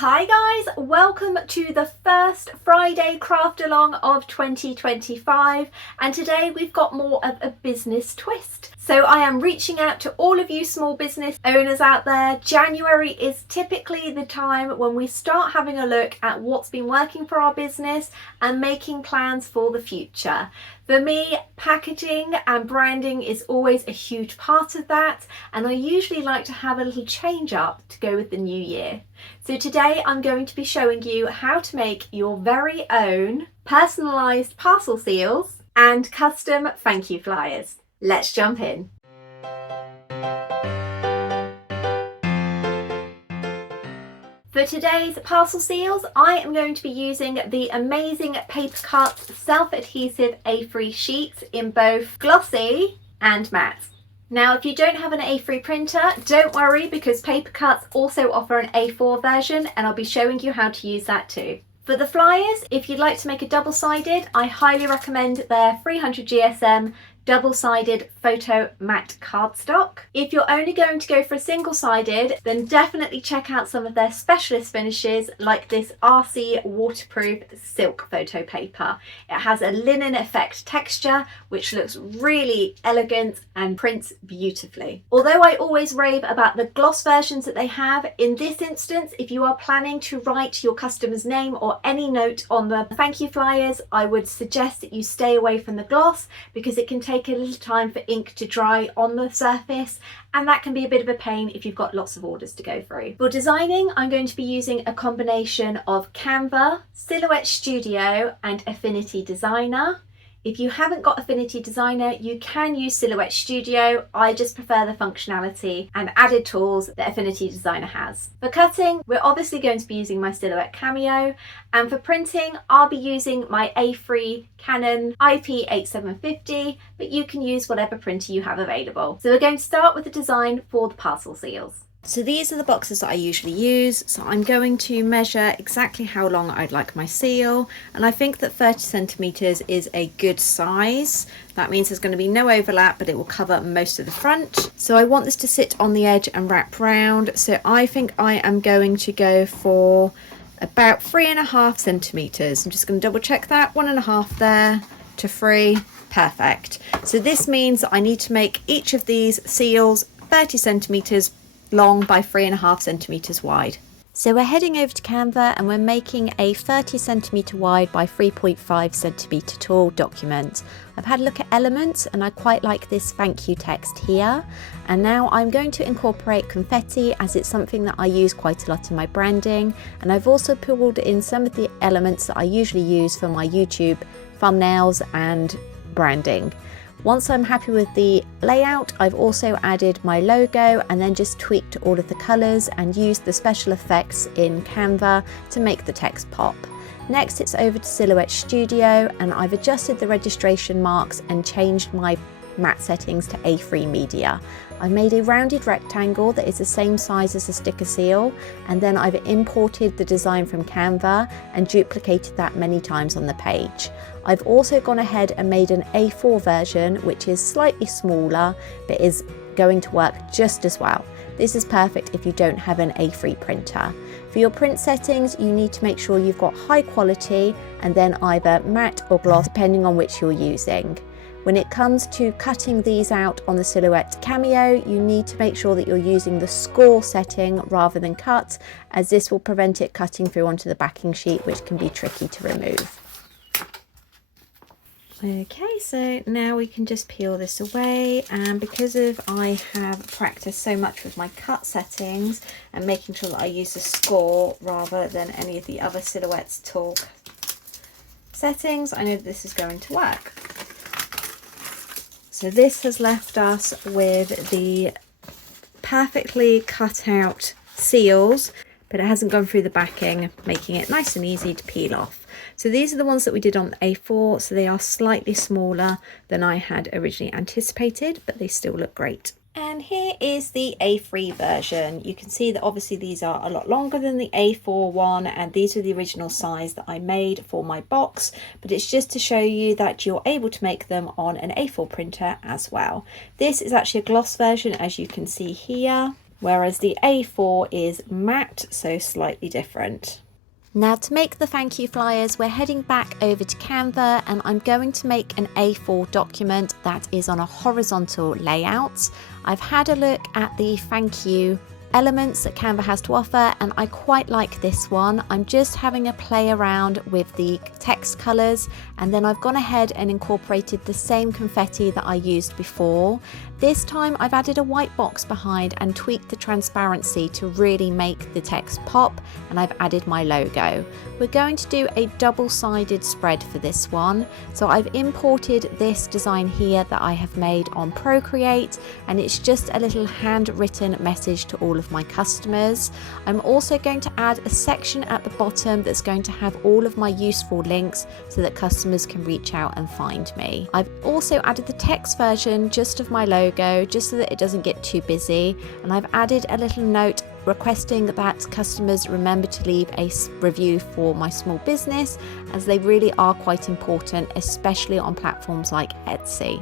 Hi guys, welcome to the first Friday craft along of 2025, and today we've got more of a business twist. So I am reaching out to all of you small business owners out there. January is typically the time when we start having a look at what's been working for our business and making plans for the future. For me, packaging and branding is always a huge part of that, and I usually like to have a little change up to go with the new year. So today I'm going to be showing you how to make your very own personalised parcel seals and custom thank you flyers. Let's jump in. For today's parcel seals, I am going to be using the amazing PaperCutz self-adhesive A3 sheets in both glossy and matte. Now, if you don't have an A3 printer, don't worry, because PaperCutz also offer an A4 version, and I'll be showing you how to use that too. For the flyers, if you'd like to make a double-sided, I highly recommend their 300 GSM double-sided photo matte cardstock. If you're only going to go for a single-sided, then definitely check out some of their specialist finishes like this RC waterproof silk photo paper. It has a linen effect texture which looks really elegant and prints beautifully. Although I always rave about the gloss versions that they have, in this instance, if you are planning to write your customer's name or any note on the thank you flyers, I would suggest that you stay away from the gloss because it can take a little time for ink to dry on the surface, and that can be a bit of a pain if you've got lots of orders to go through. For designing, I'm going to be using a combination of Canva, Silhouette Studio and Affinity Designer. If you haven't got Affinity Designer, you can use Silhouette Studio. I just prefer the functionality and added tools that Affinity Designer has. For cutting, we're obviously going to be using my Silhouette Cameo, and for printing, I'll be using my A3 Canon IP8750, but you can use whatever printer you have available. So we're going to start with the design for the parcel seals. So these are the boxes that I usually use. So I'm going to measure exactly how long I'd like my seal, and I think that 30 centimeters is a good size. That means there's going to be no overlap, but it will cover most of the front. So I want this to sit on the edge and wrap round. So I think I am going to go for about 3.5 centimeters. I'm just going to double check that. 1.5 there to 3. Perfect. So this means I need to make each of these seals 30 centimeters long by 3.5 centimeters wide. So we're heading over to Canva and we're making a 30 centimeter wide by 3.5 centimeter tall document. I've had a look at elements and I quite like this thank you text here. And now I'm going to incorporate confetti, as it's something that I use quite a lot in my branding. And I've also pulled in some of the elements that I usually use for my YouTube thumbnails and branding. Once I'm happy with the layout, I've also added my logo and then just tweaked all of the colours and used the special effects in Canva to make the text pop. Next, it's over to Silhouette Studio, and I've adjusted the registration marks and changed my matte settings to A3 media. I've made a rounded rectangle that is the same size as a sticker seal, and then I've imported the design from Canva and duplicated that many times on the page. I've also gone ahead and made an A4 version, which is slightly smaller but is going to work just as well. This is perfect if you don't have an A3 printer. For your print settings, you need to make sure you've got high quality and then either matte or gloss, depending on which you're using. When it comes to cutting these out on the Silhouette Cameo, you need to make sure that you're using the score setting rather than cut, as this will prevent it cutting through onto the backing sheet, which can be tricky to remove. Okay, so now we can just peel this away, and because I have practiced so much with my cut settings and making sure that I use the score rather than any of the other Silhouette's tool settings, I know that this is going to work. So this has left us with the perfectly cut out seals, but it hasn't gone through the backing, making it nice and easy to peel off. So these are the ones that we did on the A4, so they are slightly smaller than I had originally anticipated, but they still look great. And here is the A3 version. You can see that obviously these are a lot longer than the A4 one, and these are the original size that I made for my box, but it's just to show you that you're able to make them on an A4 printer as well. This is actually a gloss version, as you can see here. whereas the A4 is matte, so slightly different. Now to make the thank you flyers, we're heading back over to Canva and I'm going to make an A4 document that is on a horizontal layout. I've had a look at the thank you elements that Canva has to offer and I quite like this one. I'm just having a play around with the text colours, and then I've gone ahead and incorporated the same confetti that I used before. This time I've added a white box behind and tweaked the transparency to really make the text pop, and I've added my logo. We're going to do a double-sided spread for this one, so I've imported this design here that I have made on Procreate, and it's just a little handwritten message to all of my customers. I'm also going to add a section at the bottom that's going to have all of my useful links so that customers can reach out and find me. I've also added the text version just of my logo, just so that it doesn't get too busy, and I've added a little note requesting that customers remember to leave a review for my small business, as they really are quite important, especially on platforms like Etsy.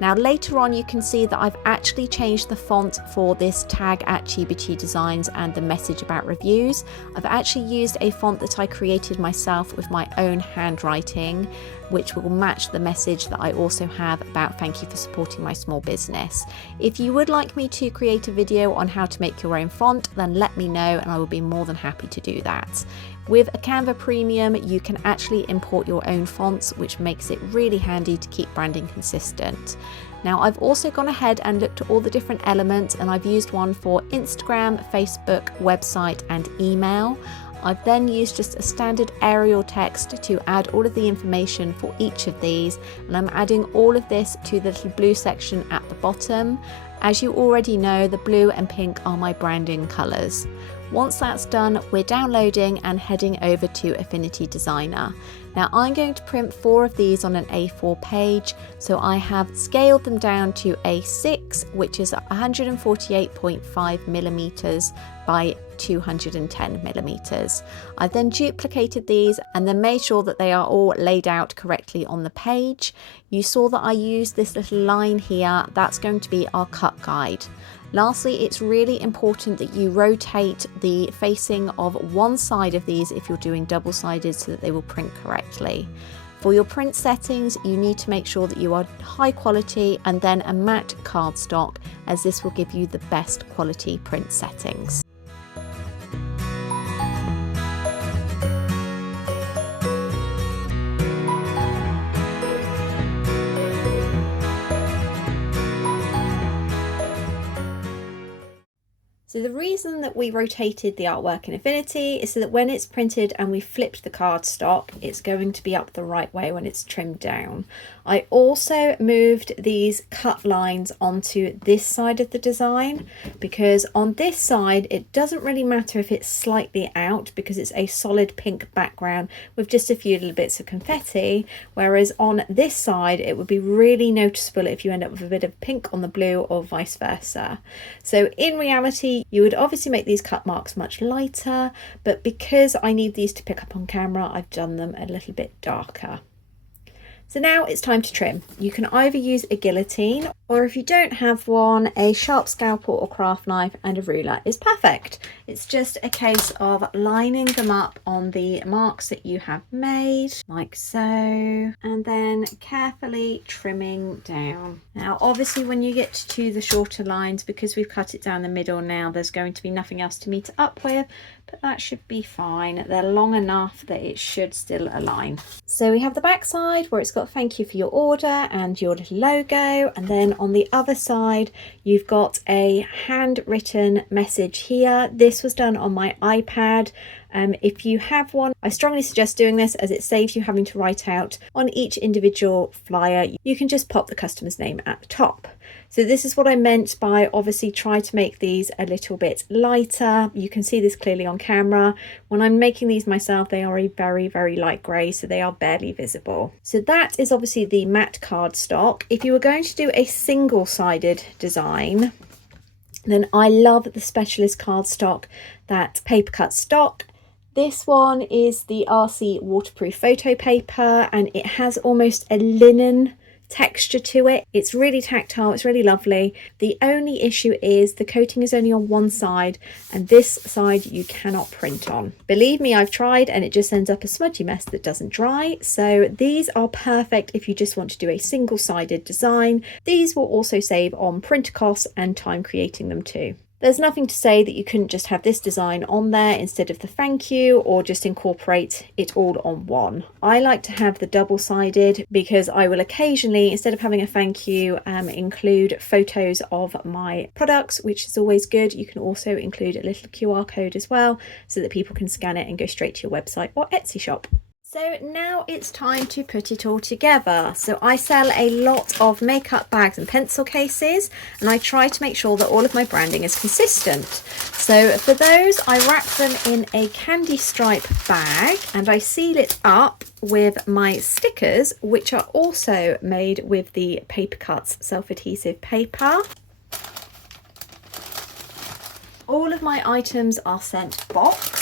Now later on you can see that I've actually changed the font for this tag at Chibi Designs and the message about reviews. I've actually used a font that I created myself with my own handwriting, which will match the message that I also have about thank you for supporting my small business. If you would like me to create a video on how to make your own font, then let me know and I will be more than happy to do that. With a Canva Premium, you can actually import your own fonts, which makes it really handy to keep branding consistent. Now I've also gone ahead and looked at all the different elements, and I've used one for Instagram, Facebook, website and email. I've then used just a standard Arial text to add all of the information for each of these, and I'm adding all of this to the little blue section at the bottom. As you already know, the blue and pink are my branding colours. Once that's done, we're downloading and heading over to Affinity Designer. Now I'm going to print 4 of these on an A4 page, so I have scaled them down to A6, which is 148.5 millimeters by 210 millimeters. I've then duplicated these and then made sure that they are all laid out correctly on the page. You saw that I used this little line here, that's going to be our cut guide. Lastly, it's really important that you rotate the facing of one side of these if you're doing double-sided so that they will print correctly. For your print settings, you need to make sure that you are high quality and then a matte cardstock, as this will give you the best quality print settings. So the reason that we rotated the artwork in Affinity is so that when it's printed and we flipped the cardstock, it's going to be up the right way when it's trimmed down. I also moved these cut lines onto this side of the design, because on this side it doesn't really matter if it's slightly out because it's a solid pink background with just a few little bits of confetti, whereas on this side it would be really noticeable if you end up with a bit of pink on the blue or vice versa. So in reality, you would obviously make these cut marks much lighter, but because I need these to pick up on camera, I've done them a little bit darker. So now it's time to trim. You can either use a guillotine, or if you don't have one, a sharp scalpel or craft knife and a ruler is perfect. It's just a case of lining them up on the marks that you have made, like so, and then carefully trimming down. Now obviously when you get to the shorter lines, because we've cut it down the middle now, there's going to be nothing else to meet it up with, but that should be fine. They're long enough that it should still align. So we have the back side where it's got thank you for your order and your little logo, and then on the other side you've got a handwritten message here. This was done on my iPad. If you have one, I strongly suggest doing this as it saves you having to write out on each individual flyer. You can just pop the customer's name at the top. So this is what I meant by obviously try to make these a little bit lighter. You can see this clearly on camera. When I'm making these myself, they are a very, very light grey, so they are barely visible. So that is obviously the matte cardstock. If you were going to do a single-sided design, then I love the Specialist cardstock that PaperCutz stock. This one is the RC waterproof photo paper, and it has almost a linen texture to it. It's really tactile, it's really lovely. The only issue is the coating is only on one side, and this side you cannot print on. Believe me, I've tried, and it just ends up a smudgy mess that doesn't dry. So these are perfect if you just want to do a single-sided design. These will also save on printer costs and time creating them too. There's nothing to say that you couldn't just have this design on there instead of the thank you, or just incorporate it all on one. I like to have the double-sided because I will occasionally, instead of having a thank you, include photos of my products, which is always good. You can also include a little QR code as well so that people can scan it and go straight to your website or Etsy shop. So now it's time to put it all together. So I sell a lot of makeup bags and pencil cases, and I try to make sure that all of my branding is consistent. So for those, I wrap them in a candy stripe bag and I seal it up with my stickers, which are also made with the PaperCutz self-adhesive paper. All of my items are sent boxed.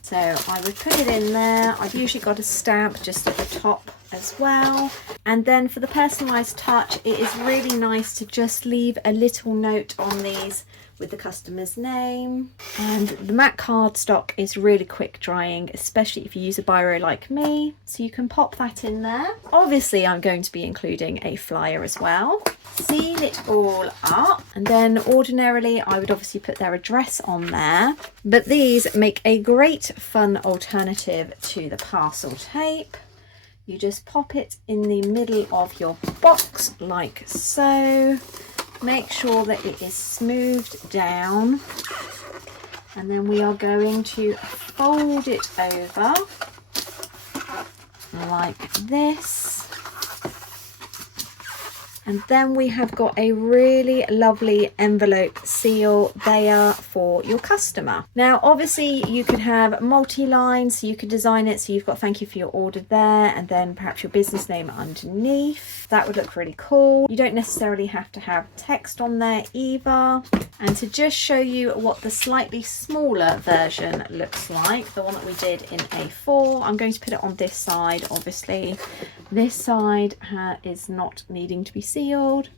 So I would put it in there. I've usually got a stamp just at the top as well. And then for the personalised touch, it is really nice to just leave a little note on these with the customer's name. And the matte cardstock is really quick drying, especially if you use a biro like me. So you can pop that in there. Obviously, I'm going to be including a flyer as well. Seal it all up, and then ordinarily I would obviously put their address on there, but these make a great fun alternative to the parcel tape. You just pop it in the middle of your box like so. Make sure that it is smoothed down, and then we are going to fold it over like this. And then we have got a really lovely envelope seal there for your customer. Now, obviously you could have multi-lines, so you could design it so you've got thank you for your order there, and then perhaps your business name underneath. That would look really cool. You don't necessarily have to have text on there either. And to just show you what the slightly smaller version looks like, the one that we did in A4, I'm going to put it on this side, obviously. This side is not needing to be sealed,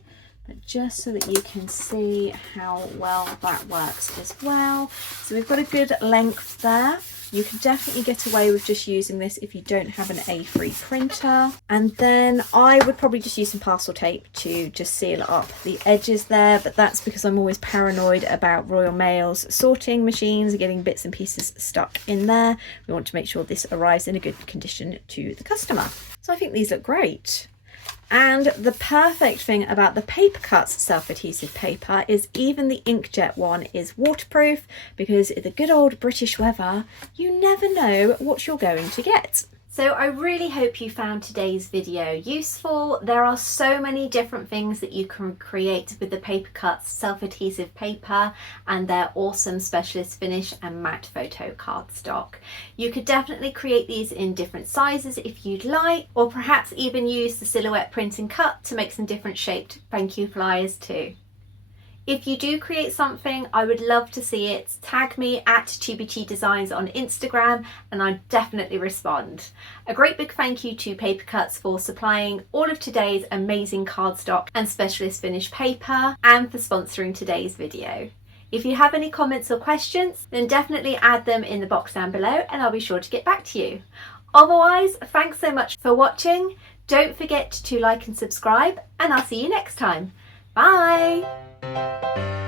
but just so that you can see how well that works as well. So we've got a good length there. You can definitely get away with just using this if you don't have an A3 printer. And then I would probably just use some parcel tape to just seal up the edges there, but that's because I'm always paranoid about Royal Mail's sorting machines getting bits and pieces stuck in there. We want to make sure this arrives in a good condition to the customer. So I think these look great. And the perfect thing about the PaperCutz self-adhesive paper is even the Inkjet one is waterproof, because in the good old British weather, you never know what you're going to get. So I really hope you found today's video useful. There are so many different things that you can create with the PaperCutz self-adhesive paper and their awesome specialist finish and matte photo cardstock. You could definitely create these in different sizes if you'd like, or perhaps even use the Silhouette print and cut to make some different shaped thank you flyers too. If you do create something, I would love to see it. Tag me at TBT Designs on Instagram and I'd definitely respond. A great big thank you to PaperCutz for supplying all of today's amazing cardstock and specialist finish paper, and for sponsoring today's video. If you have any comments or questions, then definitely add them in the box down below and I'll be sure to get back to you. Otherwise, thanks so much for watching. Don't forget to like and subscribe, and I'll see you next time. Bye!